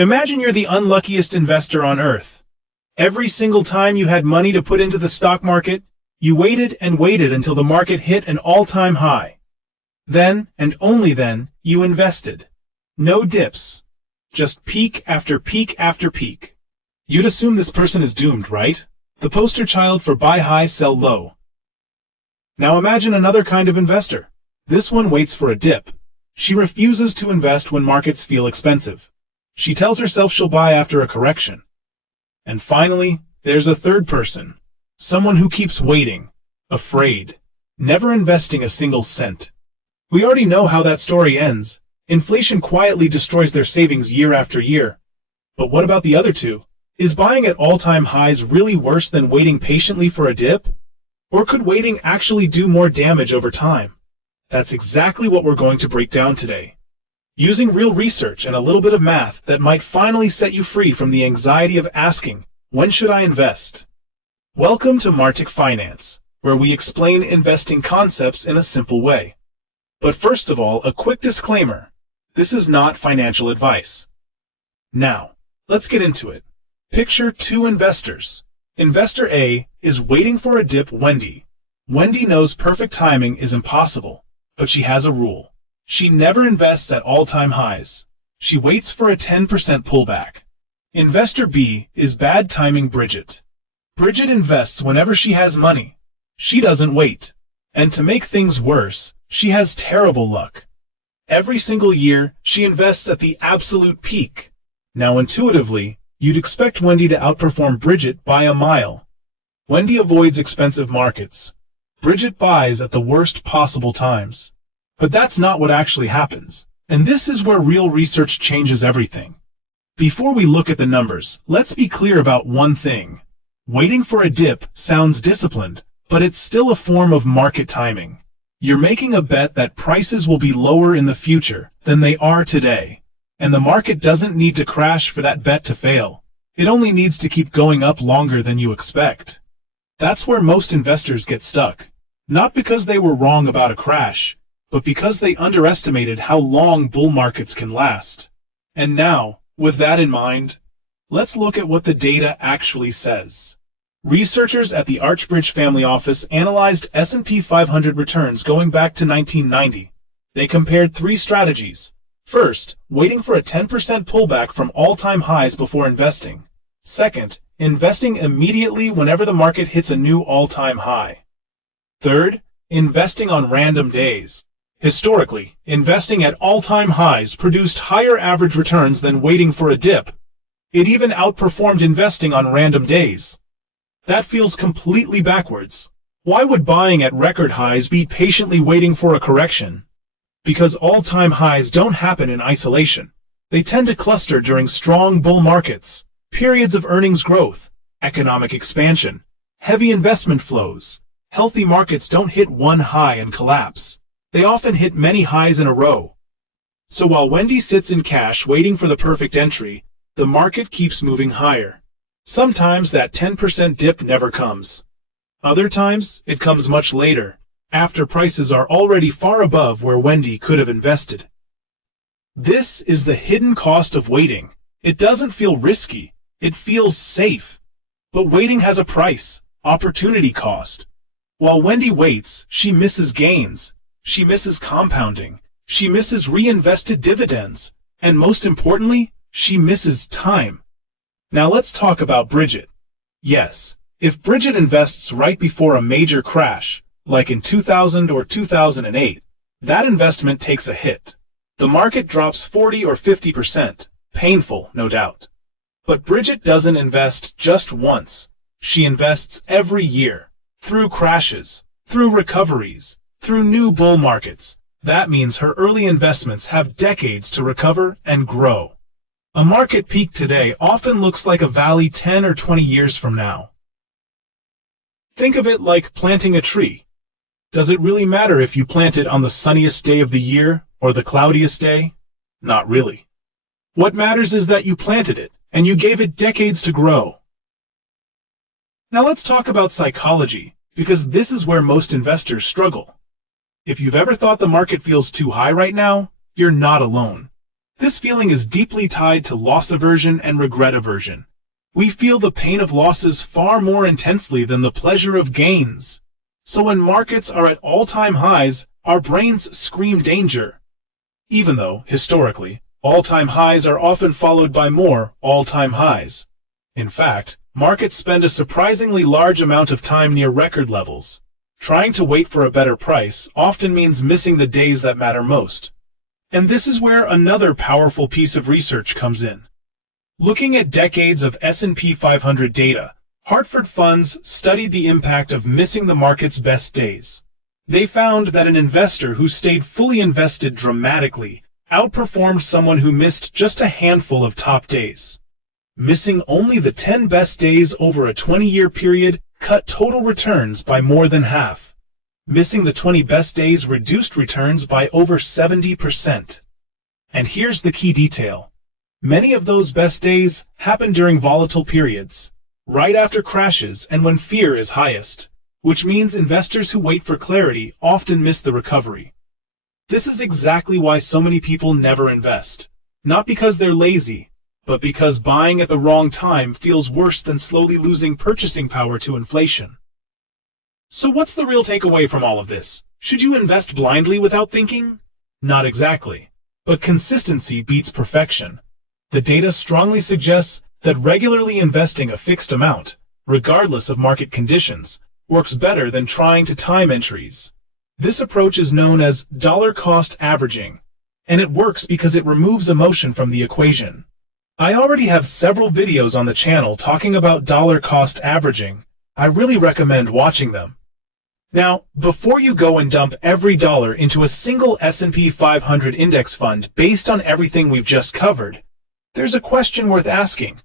Imagine you're the unluckiest investor on earth. Every single time you had money to put into the stock market, you waited and waited until the market hit an all-time high. Then, and only then, you invested. No dips. Just peak after peak after peak. You'd assume this person is doomed, right? The poster child for buy high, sell low. Now imagine another kind of investor. This one waits for a dip. She refuses to invest when markets feel expensive. She tells herself she'll buy after a correction. And finally, there's a third person. Someone who keeps waiting, afraid, never investing a single cent. We already know how that story ends. Inflation quietly destroys their savings year after year. But what about the other two? Is buying at all-time highs really worse than waiting patiently for a dip? Or could waiting actually do more damage over time? That's exactly what we're going to break down today. Using real research and a little bit of math that might finally set you free from the anxiety of asking, when should I invest? Welcome to Martic Finance, where we explain investing concepts in a simple way. But first of all, a quick disclaimer. This is not financial advice. Now, let's get into it. Picture two investors. Investor A is waiting for a dip. Wendy. Wendy knows perfect timing is impossible, but she has a rule. She never invests at all-time highs. She waits for a 10% pullback. Investor B is bad timing. Bridget. Bridget invests whenever she has money. She doesn't wait. And to make things worse, she has terrible luck. Every single year, she invests at the absolute peak. Now intuitively, you'd expect Wendy to outperform Bridget by a mile. Wendy avoids expensive markets. Bridget buys at the worst possible times. But that's not what actually happens. And this is where real research changes everything. Before we look at the numbers, let's be clear about one thing. Waiting for a dip sounds disciplined, but it's still a form of market timing. You're making a bet that prices will be lower in the future than they are today. And the market doesn't need to crash for that bet to fail. It only needs to keep going up longer than you expect. That's where most investors get stuck. Not because they were wrong about a crash, but because they underestimated how long bull markets can last. And now, with that in mind, let's look at what the data actually says. Researchers at the Archbridge Family Office analyzed S&P 500 returns going back to 1990. They compared three strategies. First, waiting for a 10% pullback from all-time highs before investing. Second, investing immediately whenever the market hits a new all-time high. Third, investing on random days. Historically, investing at all-time highs produced higher average returns than waiting for a dip. It even outperformed investing on random days. That feels completely backwards. Why would buying at record highs beat patiently waiting for a correction? Because all-time highs don't happen in isolation. They tend to cluster during strong bull markets, periods of earnings growth, economic expansion, heavy investment flows. Healthy markets don't hit one high and collapse. They often hit many highs in a row. So while Wendy sits in cash waiting for the perfect entry, the market keeps moving higher. Sometimes that 10% dip never comes. Other times, it comes much later, after prices are already far above where Wendy could have invested. This is the hidden cost of waiting. It doesn't feel risky. It feels safe. But waiting has a price, opportunity cost. While Wendy waits, she misses gains. She misses compounding. She misses reinvested dividends. And most importantly, she misses time. Now let's talk about Bridget. Yes, if Bridget invests right before a major crash, like in 2000 or 2008, that investment takes a hit. The market drops 40 or 50%. Painful, no doubt. But Bridget doesn't invest just once. She invests every year, through crashes, through recoveries, through new bull markets. That means her early investments have decades to recover and grow. A market peak today often looks like a valley 10 or 20 years from now. Think of it like planting a tree. Does it really matter if you plant it on the sunniest day of the year or the cloudiest day? Not really. What matters is that you planted it, and you gave it decades to grow. Now let's talk about psychology, because this is where most investors struggle. If you've ever thought the market feels too high right now, you're not alone. This feeling is deeply tied to loss aversion and regret aversion. We feel the pain of losses far more intensely than the pleasure of gains. So when markets are at all-time highs, our brains scream danger. Even though, historically, all-time highs are often followed by more all-time highs. In fact, markets spend a surprisingly large amount of time near record levels. Trying to wait for a better price often means missing the days that matter most. And this is where another powerful piece of research comes in. Looking at decades of S&P 500 data, Hartford Funds studied the impact of missing the market's best days. They found that an investor who stayed fully invested dramatically outperformed someone who missed just a handful of top days. Missing only the 10 best days over a 20-year period cut total returns by more than half. Missing the 20 best days reduced returns by over 70%. And here's the key detail. Many of those best days happen during volatile periods, right after crashes and when fear is highest, which means investors who wait for clarity often miss the recovery. This is exactly why so many people never invest. Not because they're lazy, but because buying at the wrong time feels worse than slowly losing purchasing power to inflation. So what's the real takeaway from all of this? Should you invest blindly without thinking? Not exactly. But consistency beats perfection. The data strongly suggests that regularly investing a fixed amount, regardless of market conditions, works better than trying to time entries. This approach is known as dollar-cost averaging, and it works because it removes emotion from the equation. I already have several videos on the channel talking about dollar-cost averaging. I really recommend watching them. Now, before you go and dump every dollar into a single S&P 500 index fund based on everything we've just covered, there's a question worth asking.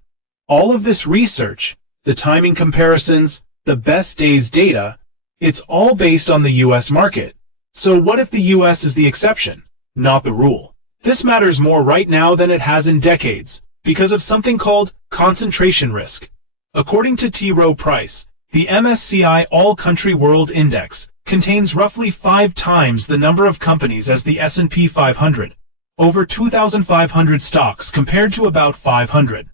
All of this research, the timing comparisons, the best days data, it's all based on the US market. So what if the US is the exception, not the rule? This matters more right now than it has in decades, because of something called concentration risk. According to T. Rowe Price, the MSCI All-Country World Index contains roughly 5 times the number of companies as the S&P 500, over 2,500 stocks compared to about 500.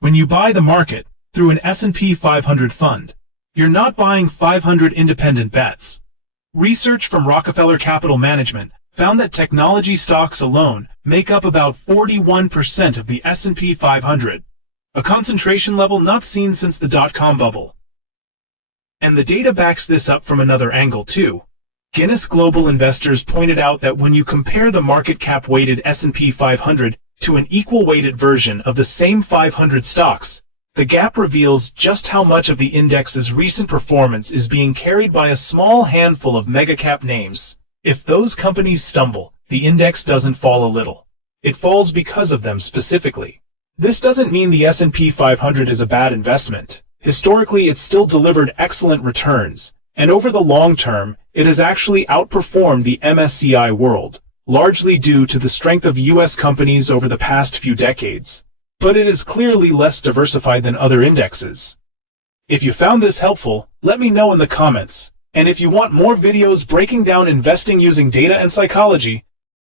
When you buy the market through an S&P 500 fund, you're not buying 500 independent bets. Research from Rockefeller Capital Management found that technology stocks alone make up about 41% of the S&P 500, a concentration level not seen since the dot-com bubble. And the data backs this up from another angle too. Guinness Global Investors pointed out that when you compare the market cap-weighted S&P 500 to an equal-weighted version of the same 500 stocks, the gap reveals just how much of the index's recent performance is being carried by a small handful of mega-cap names. If those companies stumble, the index doesn't fall a little. It falls because of them specifically. This doesn't mean the S&P 500 is a bad investment. Historically, it's still delivered excellent returns, and over the long term, it has actually outperformed the MSCI World, largely due to the strength of US companies over the past few decades. But it is clearly less diversified than other indexes. If you found this helpful, let me know in the comments. And if you want more videos breaking down investing using data and psychology,